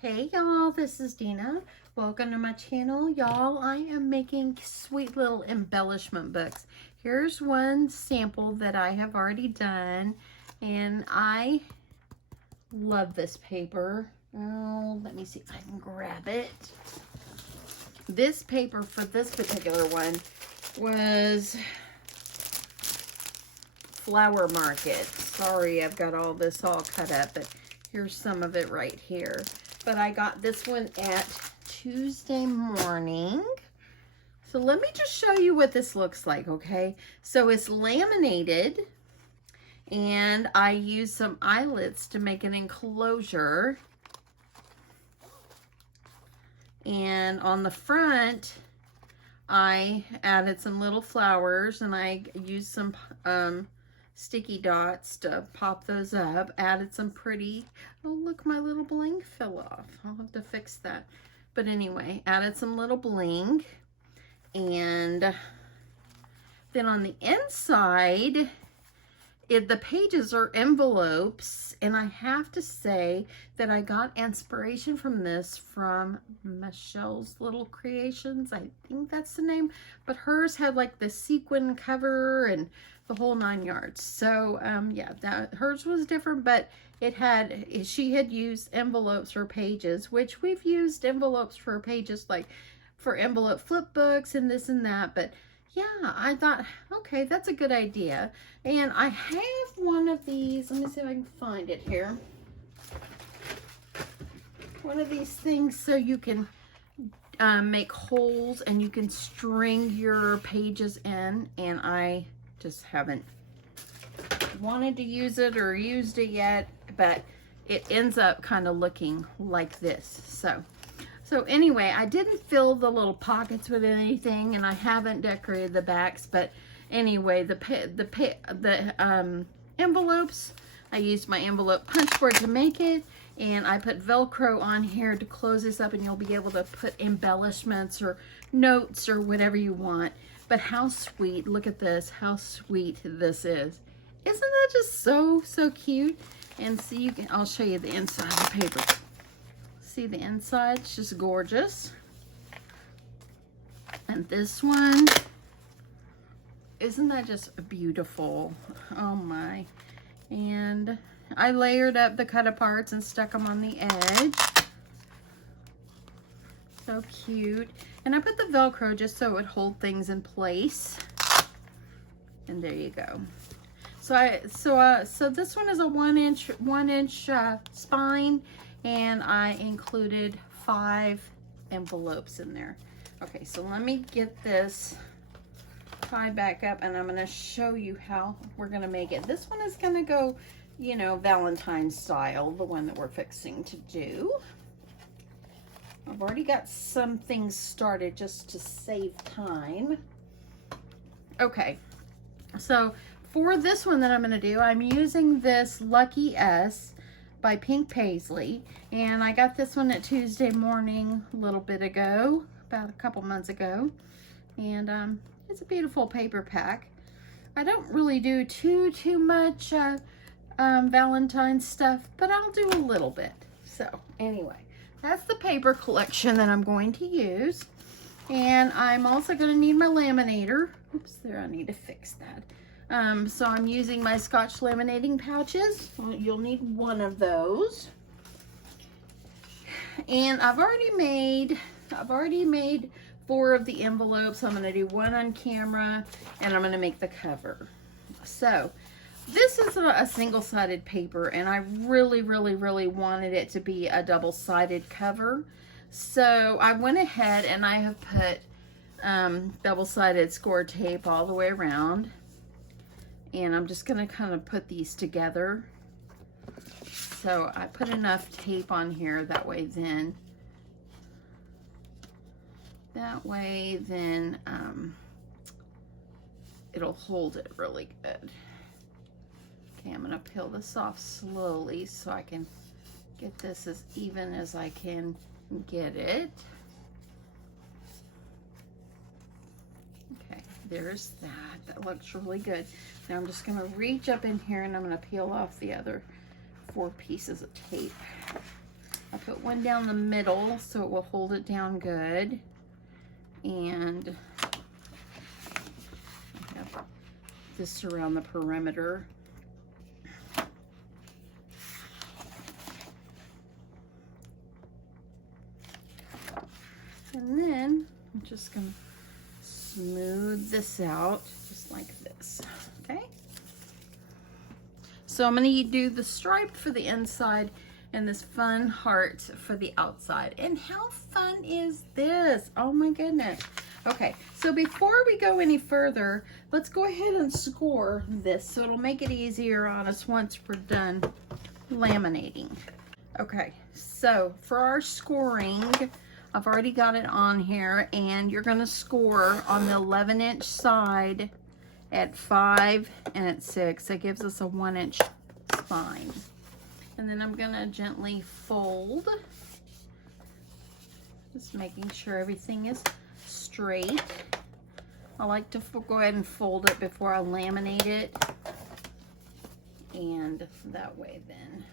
Hey y'all, this is Dina. Welcome to my channel. Y'all, I am making sweet little embellishment books. Here's one sample that I have already done, and I love this paper. Oh, let me see if I can grab it. This paper for this particular one was Flower Market. Sorry, I've got all this all cut up, but here's some of it right here. But I got this one at Tuesday Morning. So let me just show you what this looks like, okay? So it's laminated, and I used some eyelets to make an enclosure. And on the front, I added some little flowers, and I used some sticky dots to pop those up. Added some pretty, oh look, my little bling fell off. I'll have to fix that. But anyway, added some little bling. And then on the inside, the pages are envelopes, and I have to say that I got inspiration from this from Michelle's Little Creations. I think that's the name, but hers had like the sequin cover and the whole 9 yards. So yeah, hers was different, but she had used envelopes for pages, which we've used envelopes for pages like for envelope flip books and this and that. But yeah, I thought, okay, that's a good idea. And I have one of these. Let me see if I can find it here. One of these things so you can make holes and you can string your pages in. And I just haven't wanted to use it or used it yet, but it ends up kind of looking like this. So anyway, I didn't fill the little pockets with anything, and I haven't decorated the backs. But anyway, the envelopes, I used my envelope punch board to make it, and I put Velcro on here to close this up, and you'll be able to put embellishments or notes or whatever you want. But how sweet! Look at this. How sweet this is! Isn't that just so cute? And see, I'll show you the inside of the paper. See the inside, it's just gorgeous. And this one, isn't that just beautiful? Oh my. And I layered up the cut aparts and stuck them on the edge. So cute. And I put the Velcro just so it would hold things in place. And there you go. So this one is a one inch spine, and I included 5 envelopes in there. Okay, so let me get this tied back up, and I'm going to show you how we're going to make it. This one is going to go, you know, Valentine style, the one that we're fixing to do. I've already got some things started just to save time. Okay, so for this one that I'm going to do, I'm using this Lucky S by Pink Paisley, and I got this one at Tuesday Morning a little bit ago, about a couple months ago, and it's a beautiful paper pack. I don't really do too much Valentine stuff, but I'll do a little bit. So anyway, that's the paper collection that I'm going to use, and I'm also going to need my laminator. Oops, there, I need to fix that. So I'm using my Scotch laminating pouches. You'll need one of those. And I've already made 4 of the envelopes. I'm going to do one on camera, and I'm going to make the cover. So this is a single-sided paper, and I really wanted it to be a double-sided cover. So I went ahead and I have put double-sided score tape all the way around. And I'm just going to kind of put these together. So I put enough tape on here, that way then it'll hold it really good. Okay, I'm going to peel this off slowly so I can get this as even as I can get it. Okay, there's that. That looks really good. Now I'm just going to reach up in here, and I'm going to peel off the other 4 pieces of tape. I put one down the middle so it will hold it down good. And I have this around the perimeter. And then I'm just gonna smooth this out just like this, okay? So I'm gonna do the stripe for the inside and this fun heart for the outside. And how fun is this? Oh my goodness. Okay, so before we go any further, let's go ahead and score this so it'll make it easier on us once we're done laminating. Okay, so for our scoring, I've already got it on here, and you're gonna score on the 11-inch side at 5 and at 6. That gives us a 1-inch spine. And then I'm gonna gently fold, just making sure everything is straight. I like to go ahead and fold it before I laminate it, and that way then.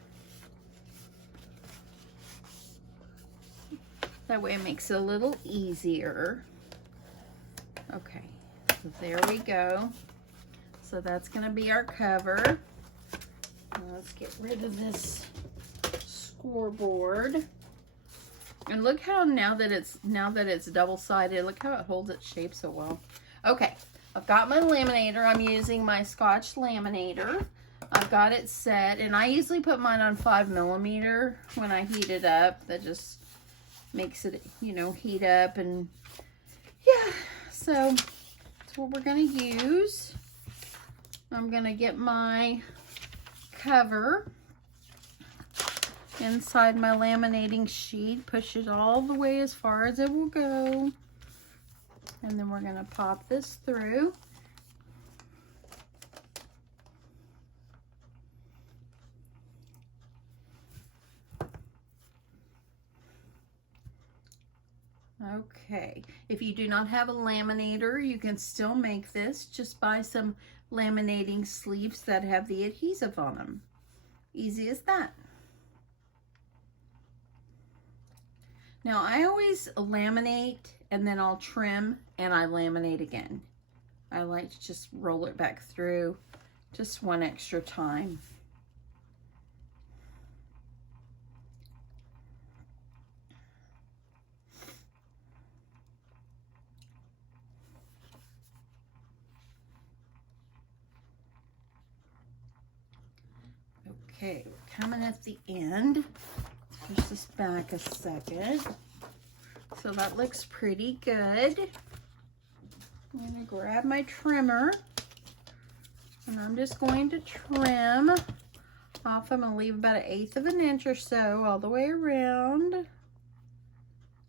That way it makes it a little easier. Okay, so there we go. So that's gonna be our cover. Now let's get rid of this scoreboard. And look how now that it's double-sided, look how it holds its shape so well. Okay, I've got my laminator. I'm using my Scotch laminator. I've got it set, and I usually put mine on 5mm when I heat it up. That just makes it, you know, heat up, and yeah, so that's what we're gonna use. I'm gonna get my cover inside my laminating sheet, push it all the way as far as it will go, and then we're gonna pop this through. Okay, if you do not have a laminator, you can still make this. Just buy some laminating sleeves that have the adhesive on them. Easy as that. Now, I always laminate and then I'll trim and I laminate again. I like to just roll it back through just one extra time. Okay, we're coming at the end. Push this back a second. So that looks pretty good. I'm gonna grab my trimmer, and I'm just going to trim off. I'm gonna leave about 1/8 of an inch or so all the way around.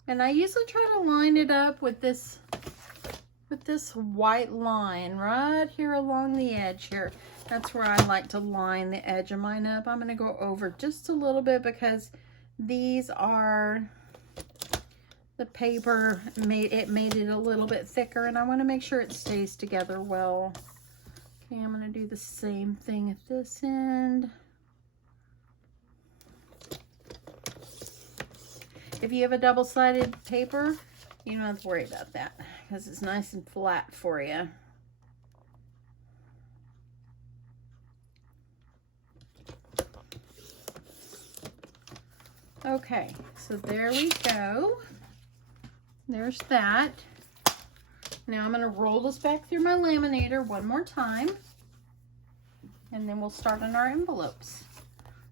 And I usually try to line it up with this white line right here along the edge here. That's where I like to line the edge of mine up. I'm gonna go over just a little bit because these are, the paper made it a little bit thicker, and I want to make sure it stays together well. Okay, I'm gonna do the same thing at this end. If you have a double-sided paper, you don't have to worry about that because it's nice and flat for you. Okay, so there we go. There's that. Now I'm going to roll this back through my laminator one more time, and then we'll start on our envelopes.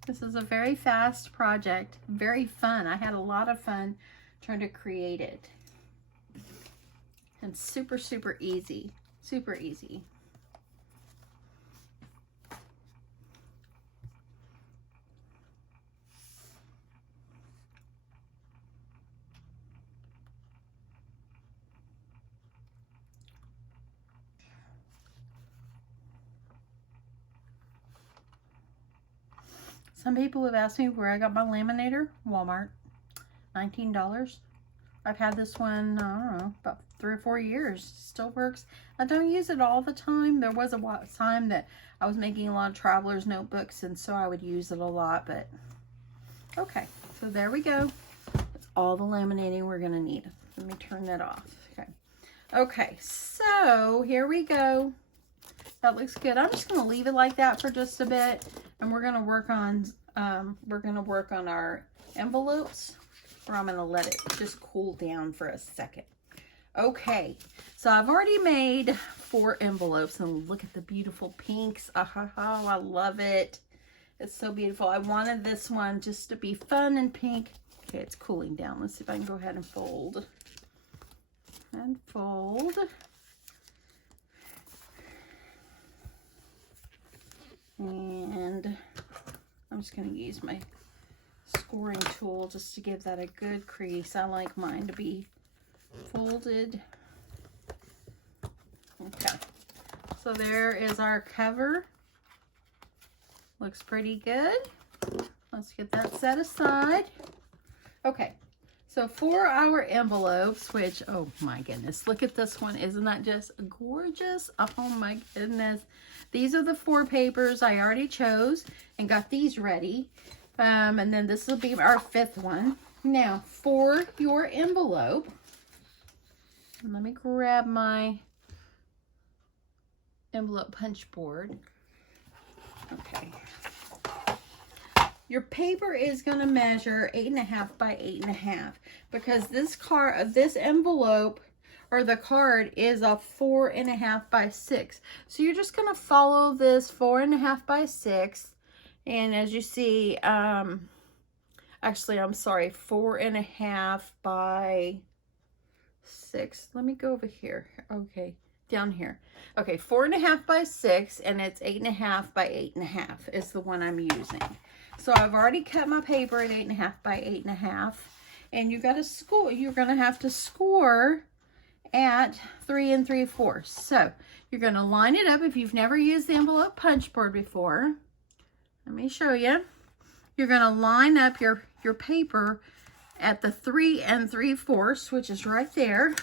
This is a very fast project, very fun. I had a lot of fun trying to create it. And super, super easy. Super easy. Some people have asked me where I got my laminator. Walmart. $19. I've had this one, I don't know, about 3 or 4 years. Still works. I don't use it all the time. There was a time that I was making a lot of traveler's notebooks, and so I would use it a lot, but okay. So there we go. That's all the laminating we're gonna need. Let me turn that off. Okay. Okay, so here we go. That looks good. I'm just gonna leave it like that for just a bit, and we're gonna work on our envelopes, or I'm gonna let it just cool down for a second. Okay, so I've already made 4 envelopes, and look at the beautiful pinks. Oh, I love it. It's so beautiful. I wanted this one just to be fun and pink. Okay, it's cooling down. Let's see if I can go ahead and fold. And fold. And I'm just going to use my scoring tool just to give that a good crease. I like mine to be folded. Okay, so there is our cover. Looks pretty good. Let's get that set aside. Okay, so for our envelopes, which, oh my goodness, look at this one. Isn't that just gorgeous? Oh my goodness. These are the 4 papers I already chose and got these ready. And then this will be our 5th one. Now, for your envelope, let me grab my envelope punch board. Okay. Your paper is going to measure 8.5 by 8.5 because this envelope or the card is a 4.5 by 6. So you're just going to follow this 4.5 by 6, and as you see, actually, I'm sorry, 4.5 by 6. Let me go over here. Okay, down here. Okay, 4.5 by 6, and it's 8.5 by 8.5 is the one I'm using. So I've already cut my paper at 8.5 by 8.5, and you got to score. You're going to have to score at 3 3/4. So you're going to line it up. If you've never used the envelope punch board before, let me show you. You're going to line up your paper at the 3 3/4, which is right there,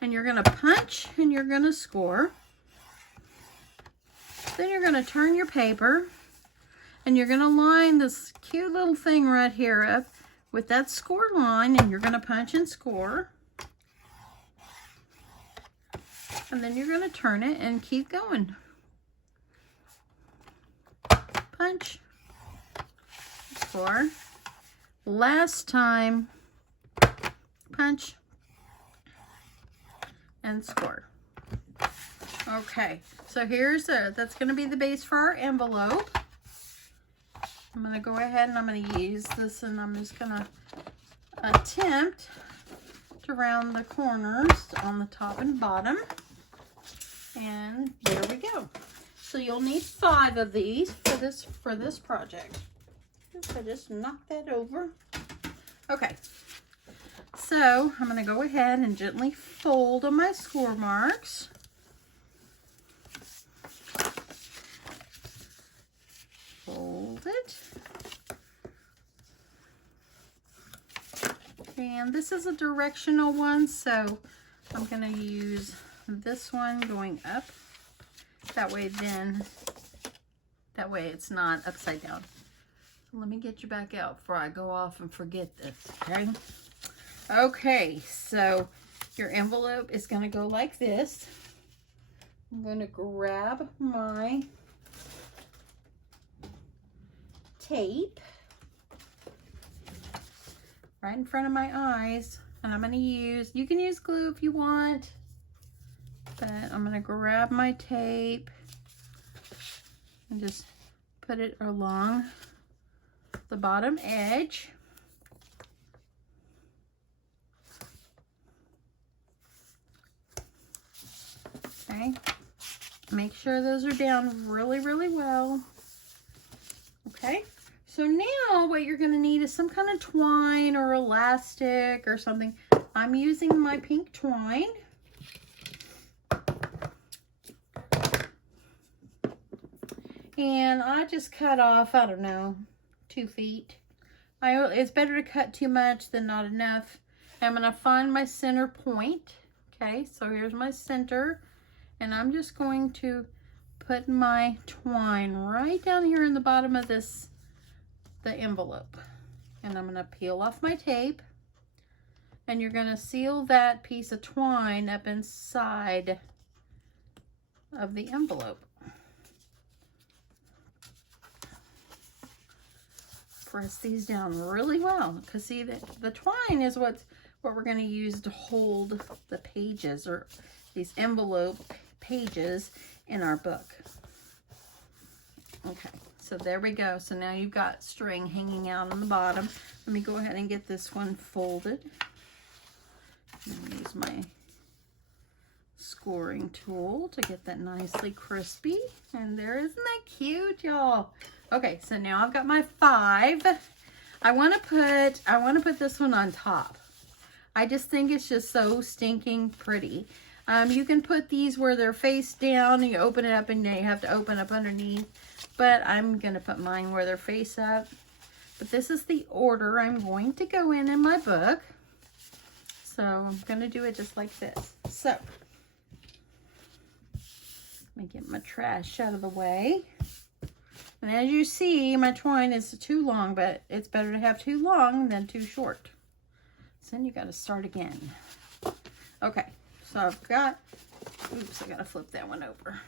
and you're going to punch and you're going to score. Then you're going to turn your paper and you're going to line this cute little thing right here up with that score line, and you're going to punch and score. And then you're going to turn it and keep going. Punch, score. Last time, punch and score. Okay, so that's going to be the base for our envelope. I'm going to go ahead and I'm going to use this, and I'm just going to attempt to round the corners on the top and bottom. And there we go. So you'll need 5 of these for this project. So just knock that over. Okay. So I'm going to go ahead and gently fold on my score marks. Fold it. And this is a directional one, so I'm going to use this one going up. That way it's not upside down. So let me get you back out before I go off and forget this, okay? Okay, so your envelope is going to go like this. I'm going to grab my tape right in front of my eyes, and I'm going to use, you can use glue if you want, but I'm going to grab my tape and just put it along the bottom edge. Okay, make sure those are down really, really well. Okay, so now what you're going to need is some kind of twine or elastic or something. I'm using my pink twine. And I just cut off, I don't know, 2 feet. It's better to cut too much than not enough. I'm going to find my center point. Okay, so here's my center. And I'm just going to put my twine right down here in the bottom of the envelope. And I'm going to peel off my tape. And you're going to seal that piece of twine up inside of the envelope. Press these down really well, because see that the twine is what we're going to use to hold the pages, or these envelope pages in our book. Okay, so there we go. So now you've got string hanging out on the bottom. Let me go ahead and get this one folded. Use my scoring tool to get that nicely crispy. And there, isn't that cute, y'all? Okay, so now I've got my 5. I want to put this one on top. I just think it's just so stinking pretty. You can put these where they're face down and you open it up and you have to open up underneath. But I'm going to put mine where they're face up. But this is the order I'm going to go in my book. So I'm going to do it just like this. So let me get my trash out of the way. And as you see, my twine is too long, but it's better to have too long than too short. So then you got to start again. Okay, so I've got, oops, I got to flip that one over.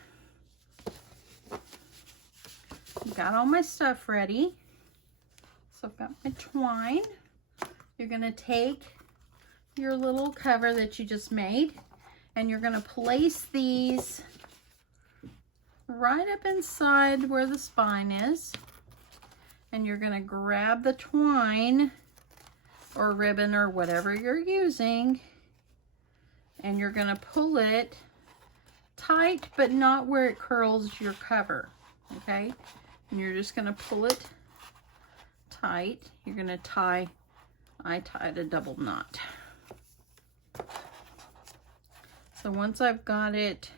Got all my stuff ready. So I've got my twine. You're going to take your little cover that you just made, and you're going to place these right up inside where the spine is, and you're going to grab the twine or ribbon or whatever you're using, and you're going to pull it tight but not where it curls your cover. Okay, and you're just going to pull it tight. You're going to tie, I tied a double knot. So once I've got it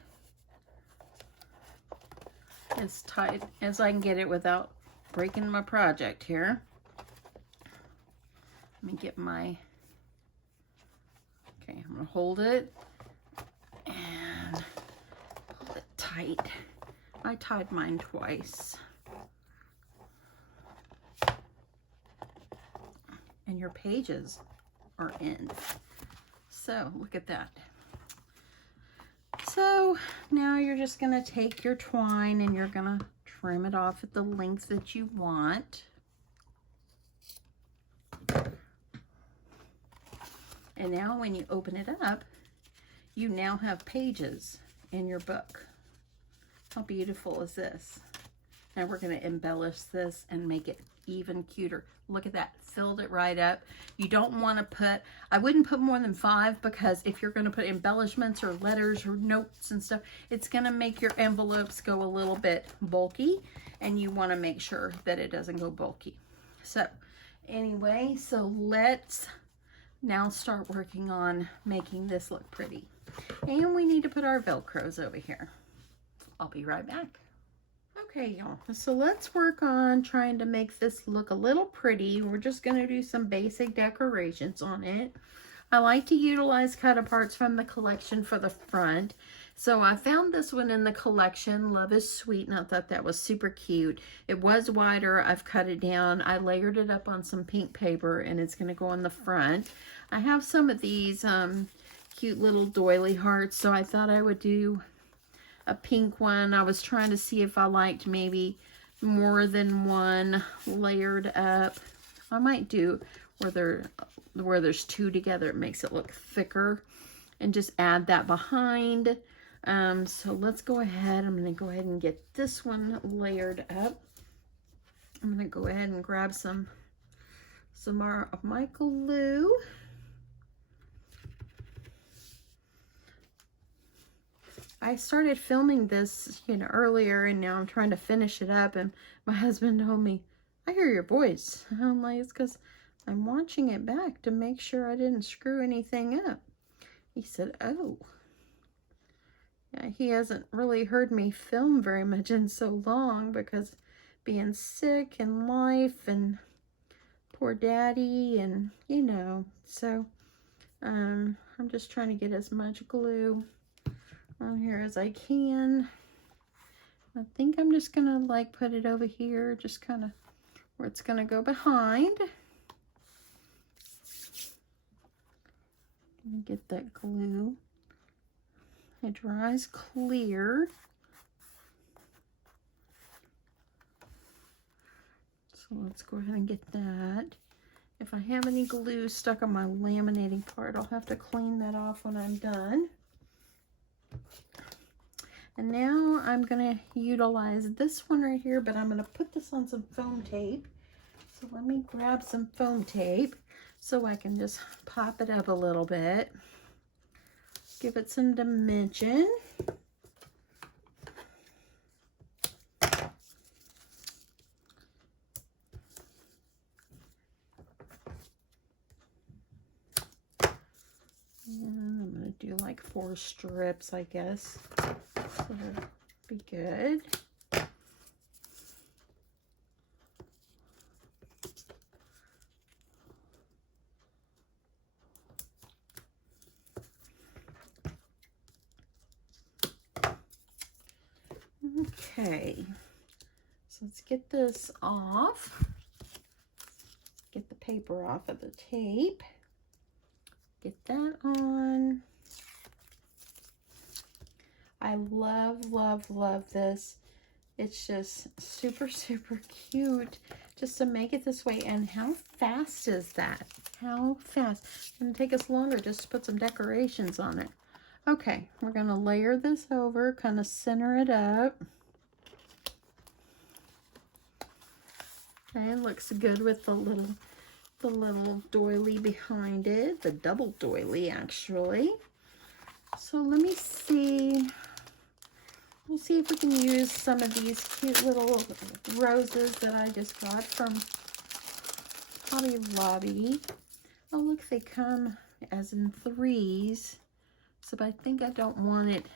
as tight as I can get it without breaking my project here, let me get my, okay, I'm going to hold it and pull it tight. I tied mine twice. And your pages are in. So look at that. So now you're just going to take your twine and you're going to trim it off at the length that you want. And now when you open it up, you now have pages in your book. How beautiful is this? Now we're going to embellish this and make it even cuter. Look at that, filled it right up. You don't want to put, I wouldn't put more than 5, because if you're going to put embellishments or letters or notes and stuff, it's going to make your envelopes go a little bit bulky, and you want to make sure that it doesn't go bulky. So anyway, so let's now start working on making this look pretty. And we need to put our Velcros over here. I'll be right back. Okay, y'all, so let's work on trying to make this look a little pretty. We're just going to do some basic decorations on it. I like to utilize cut-aparts from the collection for the front. So I found this one in the collection, Love is Sweet, and I thought that was super cute. It was wider. I've cut it down. I layered it up on some pink paper, and it's going to go on the front. I have some of these cute little doily hearts, so I thought I would do a pink one. I was trying to see if I liked maybe more than one layered up. I might do where there's 2 together. It makes it look thicker, and just add that behind. So let's go ahead. I'm going to go ahead and get this one layered up. I'm going to go ahead and grab some more of my glue. I started filming this, earlier, and now I'm trying to finish it up, and my husband told me, I hear your voice. I'm like, it's because I'm watching it back to make sure I didn't screw anything up. He said, oh. Yeah, he hasn't really heard me film very much in so long, because being sick and life and poor daddy and, so I'm just trying to get as much glue on here as I can. I think I'm just gonna put it over here, just kind of where it's gonna go behind. Let me get that glue. It dries clear. So let's go ahead and get that. If I have any glue stuck on my laminating part, I'll have to clean that off when I'm done. And now I'm going to utilize this one right here, but I'm going to put this on some foam tape. So let me grab some foam tape so I can just pop it up a little bit. Give it some dimension. And I'm going to do like 4 strips, I guess. So that'll be good. Okay, so let's get this off. Get the paper off of the tape. Get that on. I love, love, love this. It's just super, super cute just to make it this way. And how fast is that? How fast? It's going to take us longer just to put some decorations on it. Okay, we're going to layer this over, kind of center it up. Okay, it looks good with the little doily behind it, the double doily actually. So let me see. We'll see if we can use some of these cute little roses that I just got from Hobby Lobby. Oh, look, they come as in 3s. So I think I don't want it.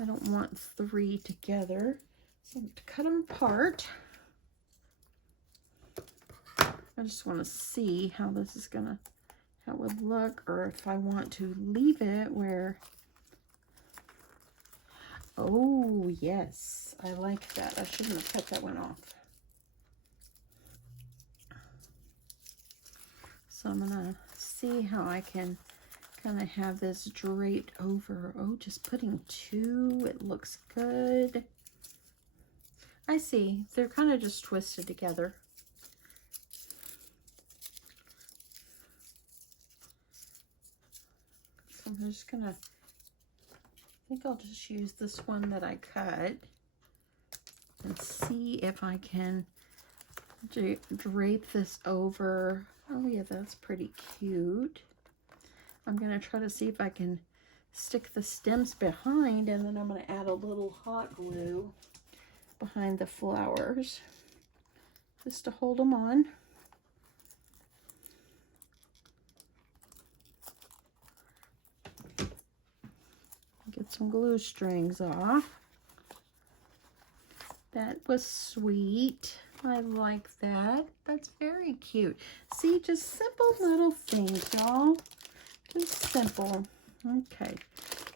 I don't want 3 together. So I'm going to cut them apart. I just want to see how this is gonna, how it would look, or if I want to leave it where, oh yes, I like that. I shouldn't have cut that one off. So I'm gonna see how I can kind of have this draped over. Oh, just putting 2, it looks good. I see, they're kind of just twisted together. So I'm just gonna, I think I'll just use this one that I cut and see if I can drape this over. Oh yeah, that's pretty cute. I'm gonna try to see if I can stick the stems behind, and then I'm gonna add a little hot glue behind the flowers just to hold them on. Get some glue strings off. That was sweet. I like that. That's very cute. See, just simple little things, y'all. Just simple. Okay,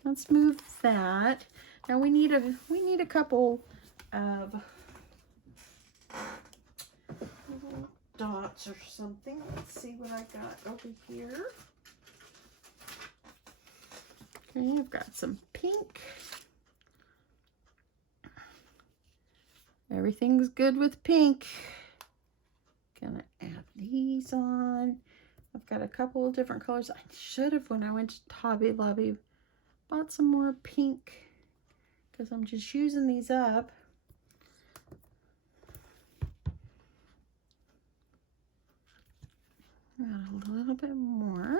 let's move that. Now we need a couple of little dots or something. Let's see what I got over here. Okay, I've got some pink. Everything's good with pink. Gonna add these on. I've got a couple of different colors. I should have, when I went to Hobby Lobby, bought some more pink because I'm just using these up. Got a little bit more.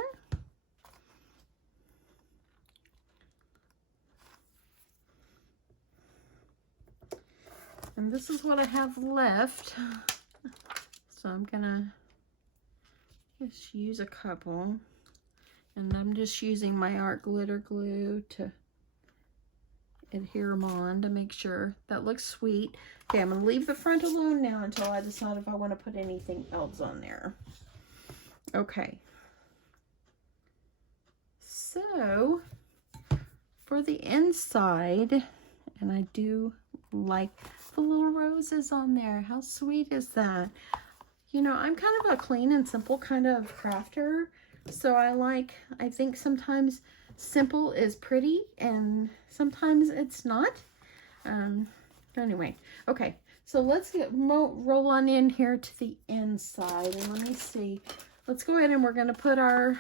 And this is what I have left. So I'm gonna just use a couple. And I'm just using my art glitter glue to adhere them on to make sure. That looks sweet. Okay, I'm gonna leave the front alone now until I decide if I want to put anything else on there. Okay. So for the inside, and I do like the little roses on there. How sweet is that? you know, I'm kind of a clean and simple kind of crafter. So I think sometimes simple is pretty and sometimes it's not. Anyway, okay. So let's roll on in here to the inside, and let me see. Let's go ahead and we're going to put our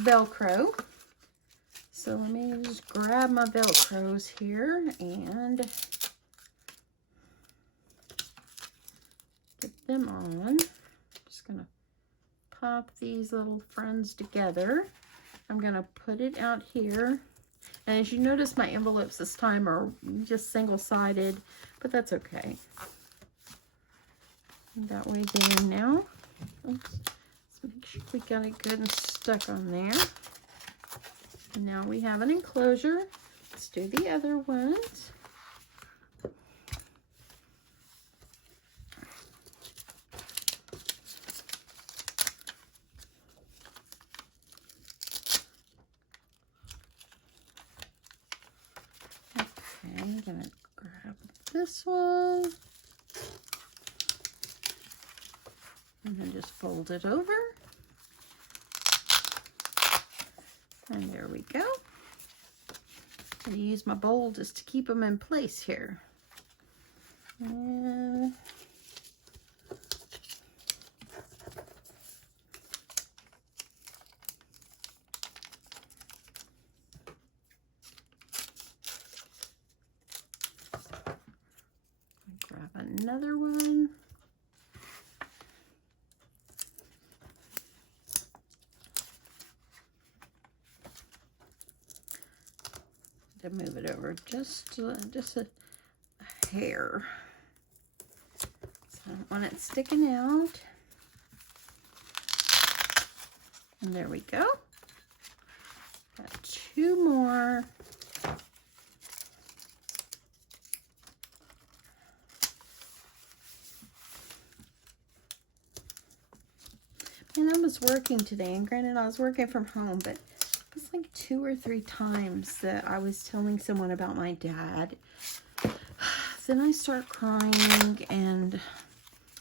Velcro. So let me just grab my Velcros here and get them on. Just going to pop these little friends together. I'm going to put it out here. And as you notice, my envelopes this time are just single-sided, but that's okay. That way then now, oops, let's make sure we got it good and stuck on there. And now we have an enclosure. Let's do the other ones. I'm gonna grab this one and then just fold it over. And there we go. I use my bowl just to keep them in place here. And grab another one. To move it over just a hair. So I don't want it sticking out. And there we go. Got two more. And I was working today, and granted I was working from home, but it was like 2 or 3 times that I was telling someone about my dad. Then I start crying, and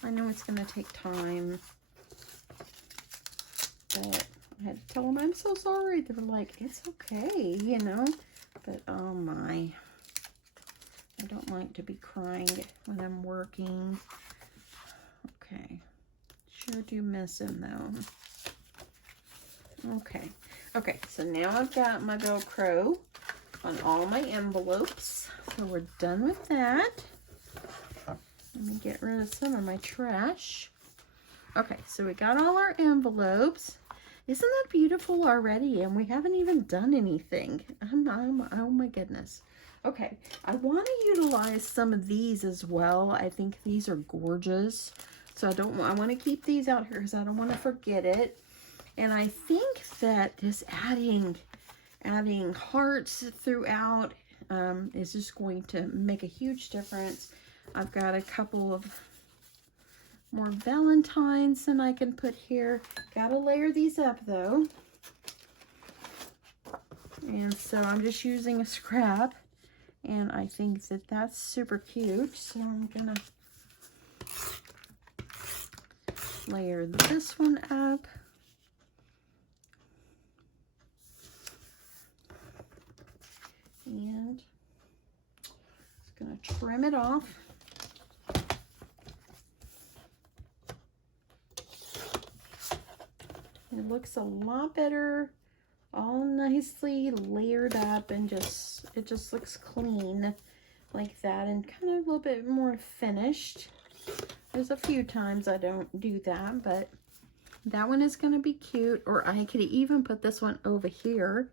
I know it's going to take time, but I had to tell them I'm so sorry. They were like, it's okay, you know, but oh my, I don't like to be crying when I'm working. Okay, sure do miss him though. Okay, so now I've got my Velcro on all my envelopes. So we're done with that. Let me get rid of some of my trash. Okay, so we got all our envelopes. Isn't that beautiful already? And we haven't even done anything. Oh my goodness. Okay, I want to utilize some of these as well. I think these are gorgeous. So I want to keep these out here because I don't want to forget it. And I think that this adding hearts throughout is just going to make a huge difference. I've got a couple of more Valentines than I can put here. Gotta layer these up though. And so I'm just using a scrap. And I think that that's super cute. So I'm gonna layer this one up. And just gonna trim it off. It looks a lot better, all nicely layered up, and it just looks clean like that, and kind of a little bit more finished. There's a few times I don't do that, but that one is going to be cute. Or I could even put this one over here.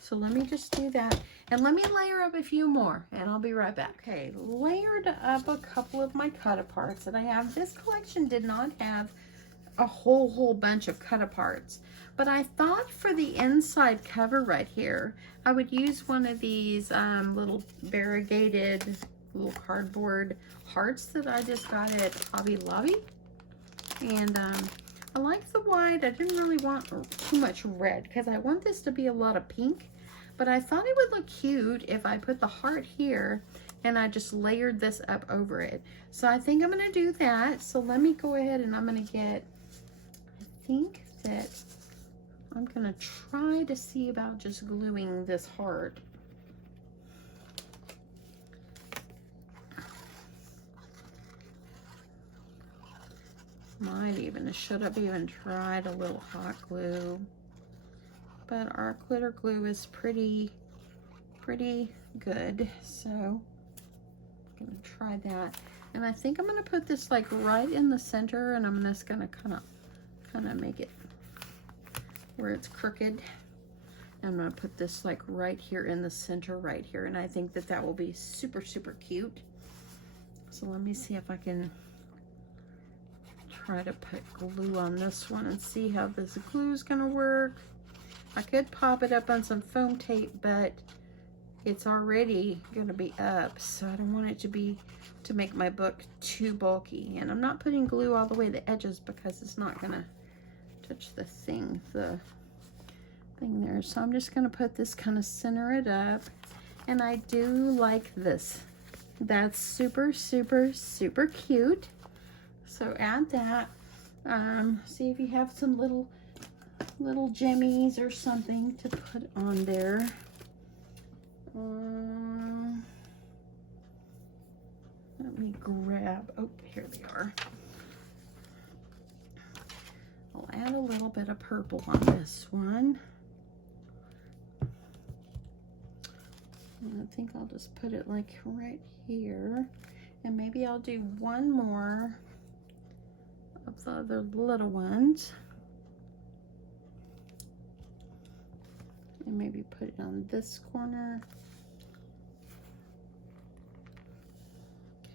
So let me just do that, and let me layer up a few more, and I'll be right back. Okay, layered up a couple of my cut-aparts that I have. This collection did not have a whole bunch of cut-aparts, but I thought for the inside cover right here, I would use one of these little variegated little cardboard hearts that I just got at Hobby Lobby. And I like the white. I didn't really want too much red because I want this to be a lot of pink, but I thought it would look cute if I put the heart here and I just layered this up over it. So I think I'm going to do that. So let me go ahead and I'm going to get, I think that I'm going to try to see about just gluing this heart. Should have even tried a little hot glue. But our glitter glue is pretty good. So I'm going to try that. And I think I'm going to put this like right in the center, and I'm just going to kind of make it where it's crooked. I'm going to put this like right here in the center right here, and I think that that will be super cute. So let me see if I can try to put glue on this one and see how this glue is going to work. I could pop it up on some foam tape, but it's already going to be up, so I don't want it to make my book too bulky. And I'm not putting glue all the way to the edges because it's not going to touch the thing there. So I'm just going to put this, kind of center it up. And I do like this. That's super cute. So add that. See if you have some little jimmies or something to put on there. Let me grab, oh, here they are. I'll add a little bit of purple on this one. And I think I'll just put it like right here. And maybe I'll do one more of the other little ones. And maybe put it on this corner.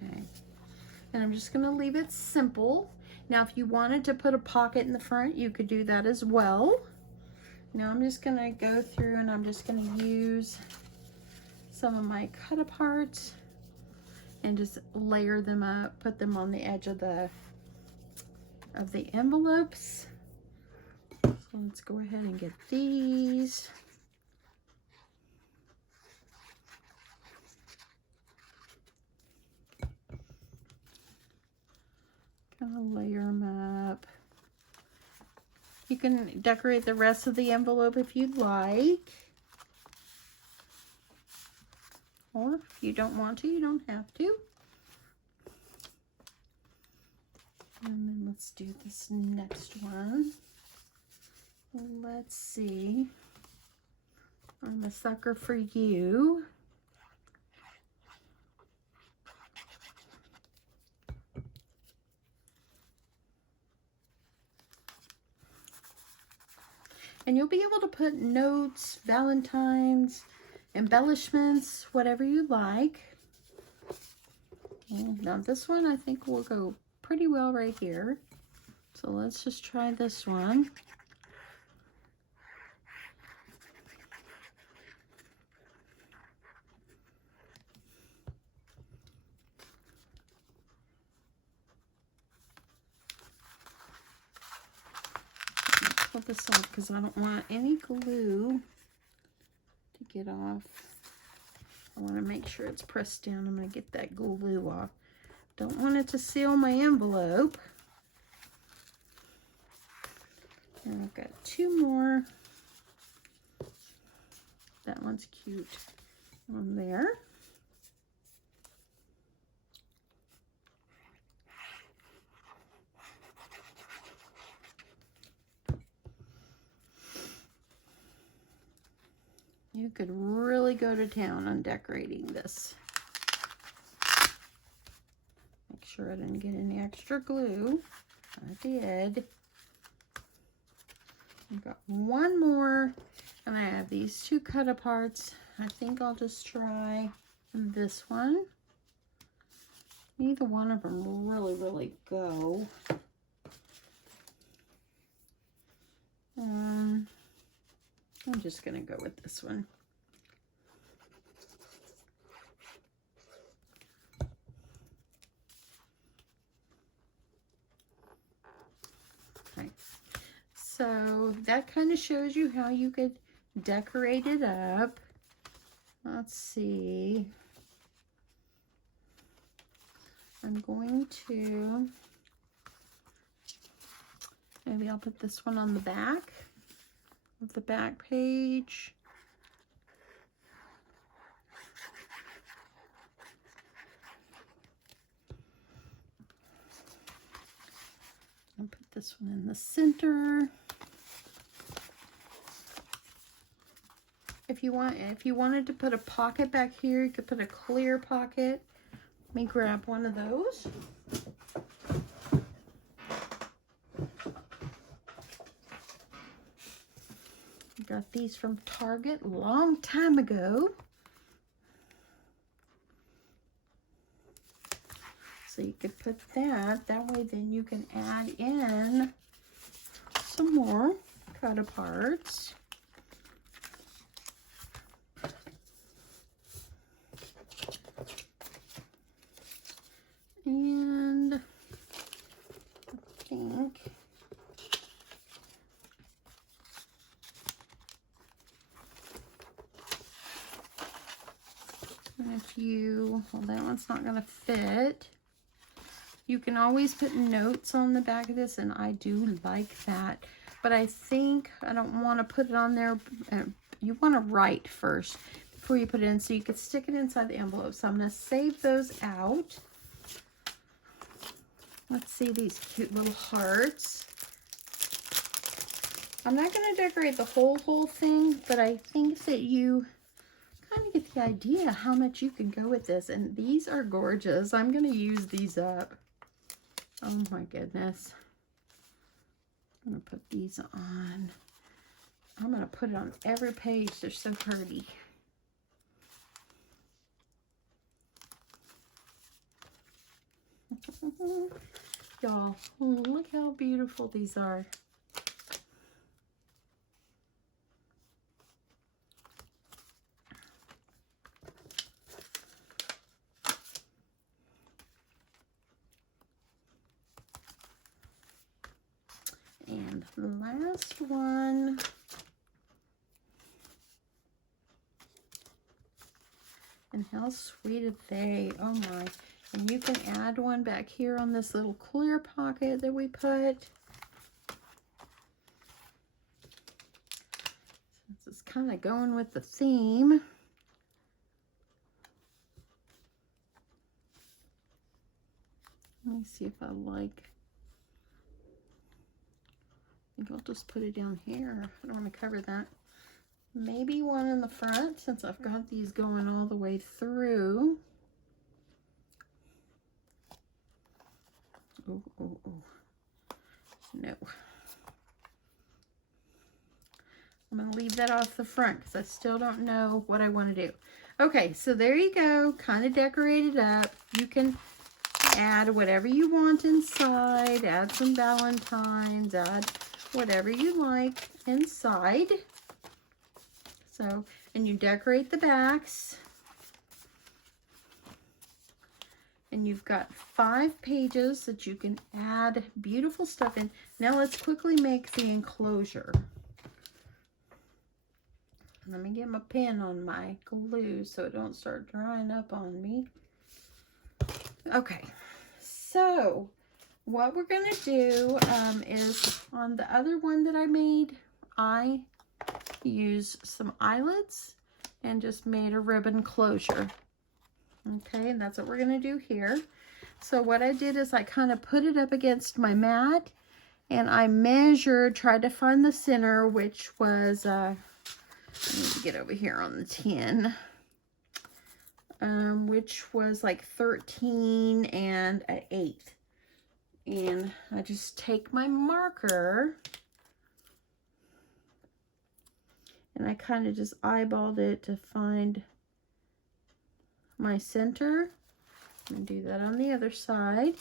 Okay. And I'm just gonna leave it simple. Now, if you wanted to put a pocket in the front, you could do that as well. Now I'm just gonna go through and I'm just gonna use some of my cut aparts and just layer them up, put them on the edge of the envelopes. So let's go ahead and get these. Kind of layer them up. You can decorate the rest of the envelope if you'd like. Or if you don't want to, you don't have to. And then let's do this next one. Let's see. I'm a sucker for you. And you'll be able to put notes, Valentine's, embellishments, whatever you like. Now this one I think will go pretty well right here. So let's just try this one. Put this off because I don't want any glue to get off. I want to make sure it's pressed down. I'm going to get that glue off. Don't want it to seal my envelope. And I've got two more. That one's cute on there. You could really go to town on decorating this. Make sure I didn't get any extra glue. I did. I've got one more, and I have these two cut aparts. I think I'll just try this one. Neither one of them really go. I'm just gonna go with this one. Okay, so that kind of shows you how you could decorate it up. Let's see. I'm going to, maybe I'll put this one on the back of the back page. And put this one in the center. If you wanted to put a pocket back here, you could put a clear pocket. Let me grab one of those. I got these from Target a long time ago. So you could put that way, then you can add in some more cut aparts. And I think well, that one's not going to fit. You can always put notes on the back of this, and I do like that. But I think I don't want to put it on there. You want to write first before you put it in, so you could stick it inside the envelope. So I'm going to save those out. Let's see these cute little hearts. I'm not going to decorate the whole thing, but I think that you kind of get the idea how much you can go with this. And these are gorgeous. I'm going to use these up. Oh my goodness. I'm going to put these on. I'm going to put it on every page. They're so pretty. Y'all, look how beautiful these are. And the last one. And how sweet are they? Oh my. And you can add one back here on this little clear pocket that we put. Since it's kind of going with the theme. Let me see if I like. I think I'll just put it down here. I don't want to cover that. Maybe one in the front, since I've got these going all the way through. Oh, oh, oh. No. I'm going to leave that off the front because I still don't know what I want to do. Okay, so there you go. Kind of decorated up. You can add whatever you want inside. Add some Valentines. Add whatever you like inside. So, and you decorate the backs. And you've got 5 pages that you can add beautiful stuff in. Now let's quickly make the enclosure. Let me get my pen on my glue so it don't start drying up on me. Okay, so what we're gonna do is on the other one that I made, I used some eyelets and just made a ribbon closure. Okay, and that's what we're gonna do here. So what I did is I kind of put it up against my mat and I measured, tried to find the center, which was, I need to get over here on the tin, which was like 13 and an 1/8. And I just take my marker and I kind of just eyeballed it to find my center. I'm going to do that on the other side.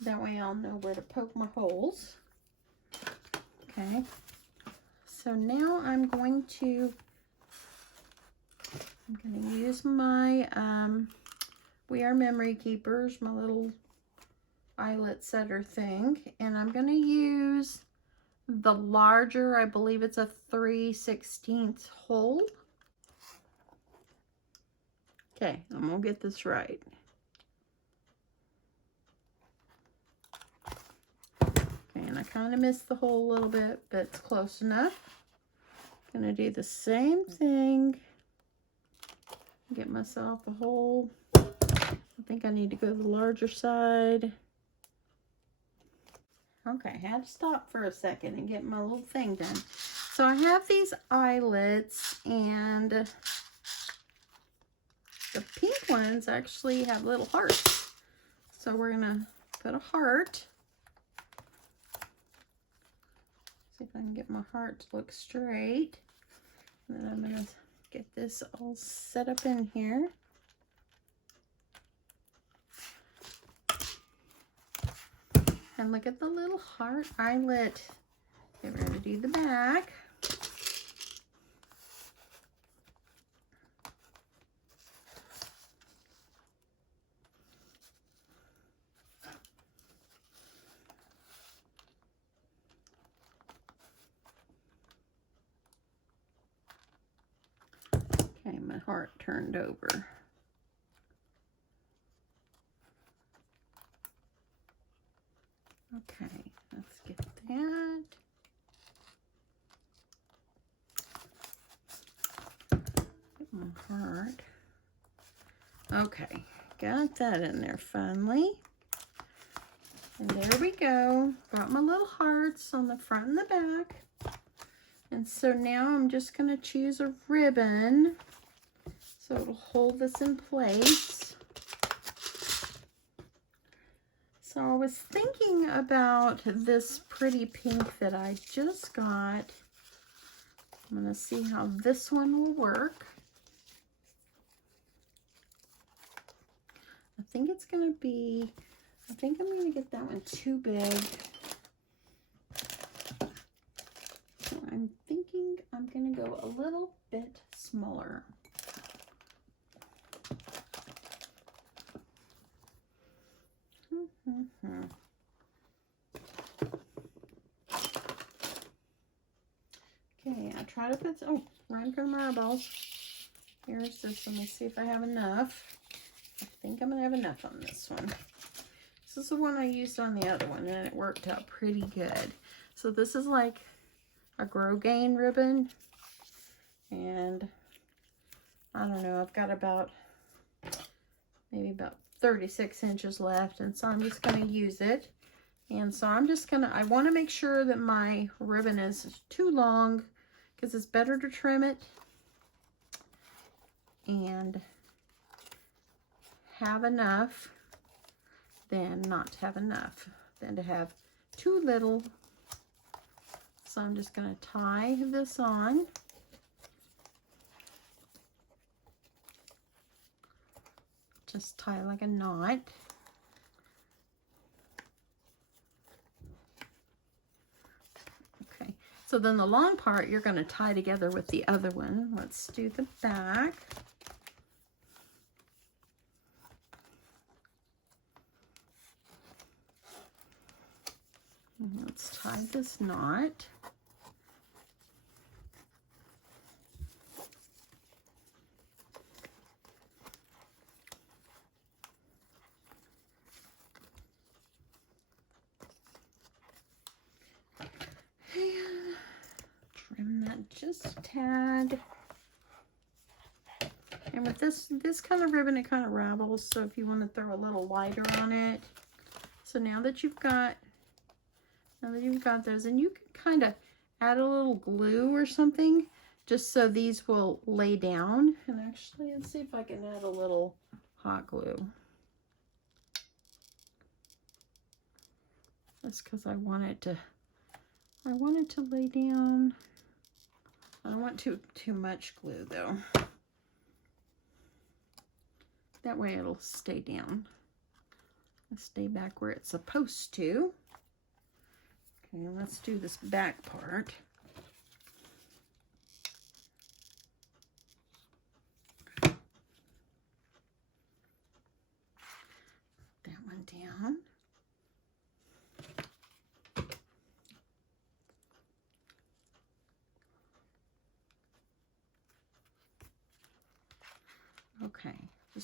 That way I'll know where to poke my holes. Okay. So now I'm going to use my We Are Memory Keepers, my little eyelet setter thing, and I'm going to use the larger, I believe it's a 3/16 hole. Okay, I'm gonna get this right. Okay, and I kind of missed the hole a little bit, but it's close enough. Gonna do the same thing. Get myself a hole. I think I need to go to the larger side. Okay, I had to stop for a second and get my little thing done. So I have these eyelets, and the pink ones actually have little hearts. So we're gonna put a heart. See if I can get my heart to look straight. And then I'm gonna get this all set up in here. And look at the little heart eyelet. Okay, we're gonna do the back. Okay, my heart turned over. Okay, let's get that. Get my heart. Okay, got that in there finally. And there we go. Got my little hearts on the front and the back. And so now I'm just going to choose a ribbon so it'll hold this in place. So I was thinking about this pretty pink that I just got. I'm going to see how this one will work. I think it's going to be, I think I'm going to get that one too big. So I'm thinking I'm going to go a little bit smaller. Okay, I try to put, oh, run for the marbles. Here's this, let me see if I have enough. I think I'm gonna have enough on this one. This is the one I used on the other one, and it worked out pretty good. So this is like a Grow Gain ribbon, and I don't know, I've got about, maybe about 36 inches left, and so I'm just gonna use it. And so I'm just gonna, I wanna make sure that my ribbon is too long, because it's better to trim it and have enough than not have enough, than to have too little. So I'm just going to tie this on. Just tie like a knot. Okay, so then the long part you're going to tie together with the other one. Let's do the back. Let's tie this knot. And trim that just a tad. And with this kind of ribbon, it kind of ravels, so if you want to throw a little lighter on it. So now that you've got those, and you can kind of add a little glue or something just so these will lay down. And actually, let's see if I can add a little hot glue. That's because I want it to lay down. I don't want too much glue though. That way it'll stay down. It'll stay back where it's supposed to. Okay, let's do this back part. That one down.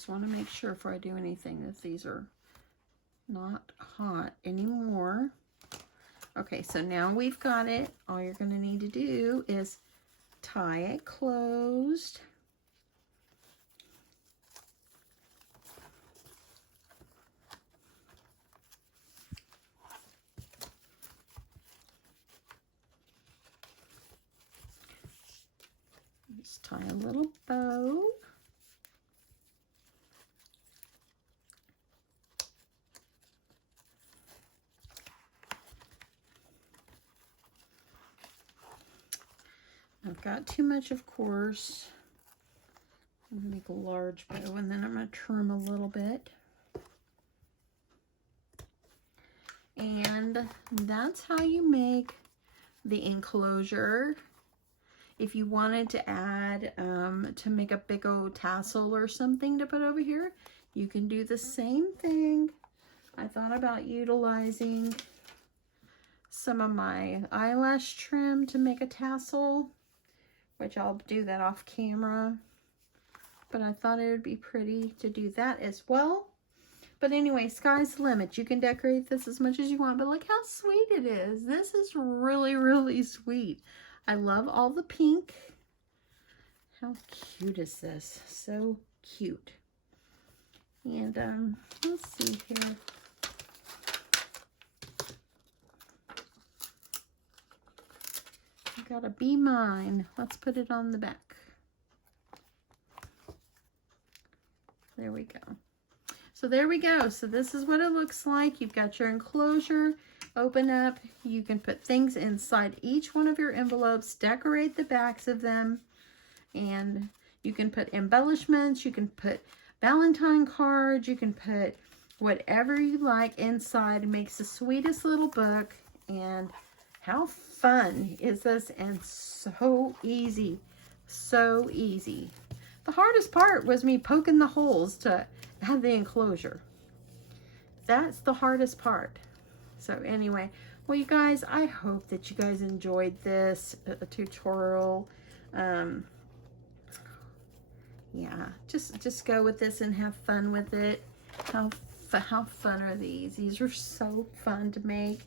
just want to make sure before I do anything that these are not hot anymore. Okay, so now we've got it. All you're going to need to do is tie it closed. Just tie a little bow. I've got too much, of course. I'm going to make a large bow, and then I'm going to trim a little bit. And that's how you make the enclosure. If you wanted to add, to make a big old tassel or something to put over here, you can do the same thing. I thought about utilizing some of my eyelash trim to make a tassel, which I'll do that off camera. But I thought it would be pretty to do that as well. But anyway, sky's the limit. You can decorate this as much as you want, but look how sweet it is. This is really, really sweet. I love all the pink. How cute is this? So cute. And let's see here. I gotta be mine. Let's put it on the back. There we go. So there we go. So this is what it looks like. You've got your enclosure. Open up. You can put things inside each one of your envelopes. Decorate the backs of them. And you can put embellishments. You can put Valentine cards. You can put whatever you like inside. It makes the sweetest little book. And how fun is this? And so easy. So easy. The hardest part was me poking the holes to have the enclosure. That's the hardest part. So anyway, well, you guys, I hope that you guys enjoyed this tutorial. Yeah, just go with this and have fun with it. How fun are these? These are so fun to make.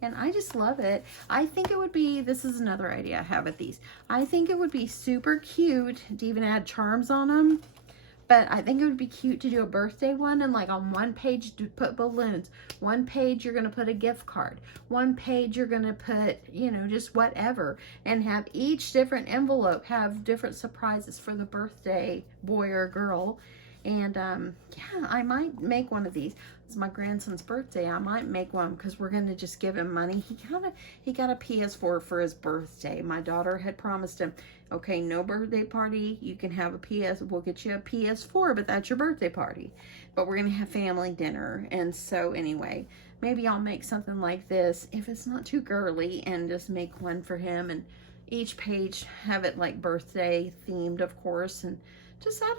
And I just love it. I think it would be, this is another idea I have with these. I think it would be super cute to even add charms on them. But I think it would be cute to do a birthday one, and like on one page to put balloons. One page you're going to put a gift card. One page you're going to put, you know, just whatever. And have each different envelope have different surprises for the birthday boy or girl. And yeah, I might make one of these. It's my grandson's birthday. I might make one because we're going to just give him money. He got a PS4 for his birthday. My daughter had promised him, okay, no birthday party. You can have we'll get you a PS4, but that's your birthday party. But we're going to have family dinner. And so anyway, maybe I'll make something like this if it's not too girly, and just make one for him. And each page have it like birthday themed, of course. And just, I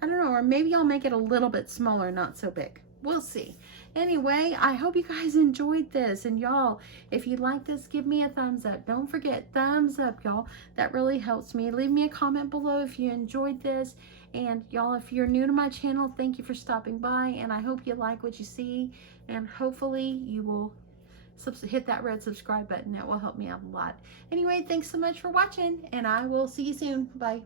don't know. Or maybe I'll make it a little bit smaller, not so big. We'll see. Anyway, I hope you guys enjoyed this. And y'all, if you like this, give me a thumbs up. Don't forget, thumbs up, y'all. That really helps me. Leave me a comment below if you enjoyed this. And y'all, if you're new to my channel, thank you for stopping by. And I hope you like what you see. And hopefully you will hit that red subscribe button. That will help me out a lot. Anyway, thanks so much for watching. And I will see you soon. Bye.